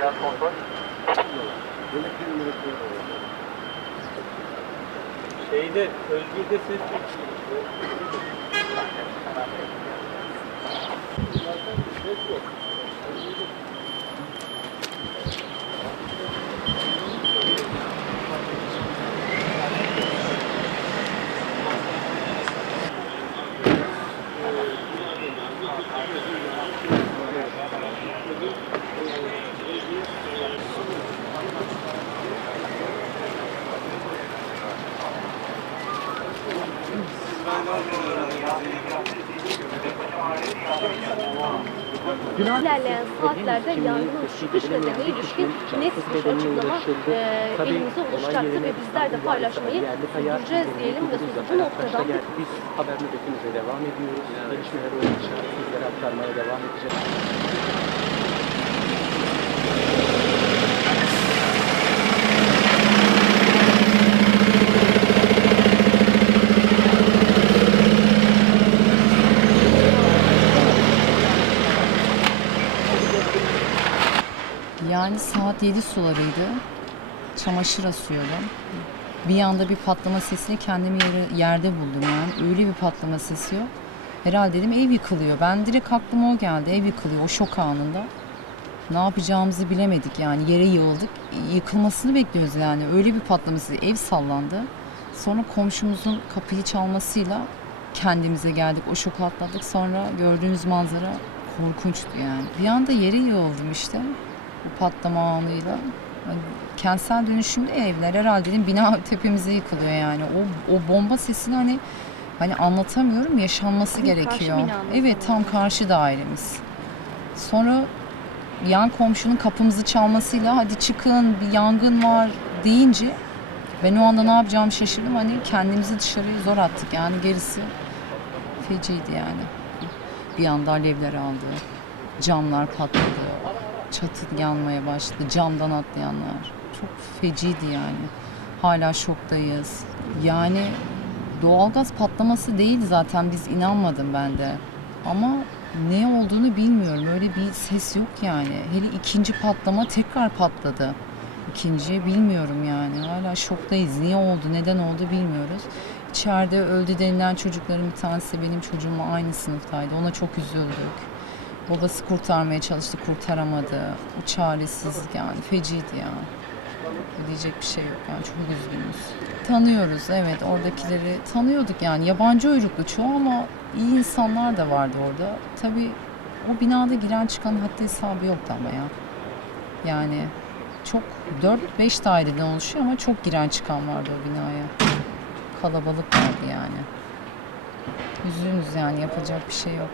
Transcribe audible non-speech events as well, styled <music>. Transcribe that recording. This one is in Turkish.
Biraz kontrol. Şeyde, Özgür'de ses geçiyor. İlerleyen saatlerde yangının çıkış nedenine ilişkin net bir açıklama e, elimize ulaşacaktır ve bizler de paylaşmayı sürdüreceğiz diyelim ve sözü bu noktadan Biz haber nöbetimize devam ediyoruz. Gelişmeler olunca sizlere aktarmaya devam edeceğiz. Yani saat 7 sularıydı. Çamaşır asıyordum. Bir anda bir patlama sesini kendimi yere, yerde buldum yani. Öyle bir patlama sesi yok. Herhalde dedim ev yıkılıyor. Ben direkt aklıma o geldi. Ev yıkılıyor o şok anında. Ne yapacağımızı bilemedik yani. Yere yığıldık. Yıkılmasını bekliyoruz yani. Öyle bir patlama sesi. Ev sallandı. Sonra komşumuzun kapıyı çalmasıyla kendimize geldik. O şoku atlattık. Sonra gördüğünüz manzara korkunçtu yani. Bir anda yere yığıldım işte bu patlama anıyla. Hani kentsel dönüşümde evler herhalde dedim bina <laughs> tepemize yıkılıyor yani. O, o bomba sesini hani hani anlatamıyorum yaşanması Tam karşı gerekiyor. Evet tam karşı dairemiz. Sonra yan komşunun kapımızı çalmasıyla hadi çıkın bir yangın var deyince ben o anda ne yapacağımı şaşırdım. Hani kendimizi dışarıya zor attık yani gerisi feciydi yani. Bir anda alevler aldı. Camlar patladı. Çatı yanmaya başladı. Camdan atlayanlar. Çok feciydi yani. Hala şoktayız. Yani doğalgaz patlaması değildi zaten. Biz inanmadım ben de. Ama ne olduğunu bilmiyorum. Öyle bir ses yok yani. Hele ikinci patlama tekrar patladı. İkinci bilmiyorum yani. Hala şoktayız. Niye oldu, neden oldu bilmiyoruz. İçeride öldü denilen çocukların bir tanesi benim çocuğumla aynı sınıftaydı. Ona çok üzüldük. Babası kurtarmaya çalıştı, kurtaramadı. O çaresizlik yani, feciydi ya. Diyecek bir şey yok yani, çok üzgünüz. Tanıyoruz, evet oradakileri tanıyorduk yani. Yabancı uyruklu çoğu ama iyi insanlar da vardı orada. Tabii o binada giren çıkan haddi hesabı yoktu ama ya. Yani çok 4-5 daireden oluşuyor ama çok giren çıkan vardı o binaya. Kalabalık vardı yani. Üzgünüz yani yapacak bir şey yok.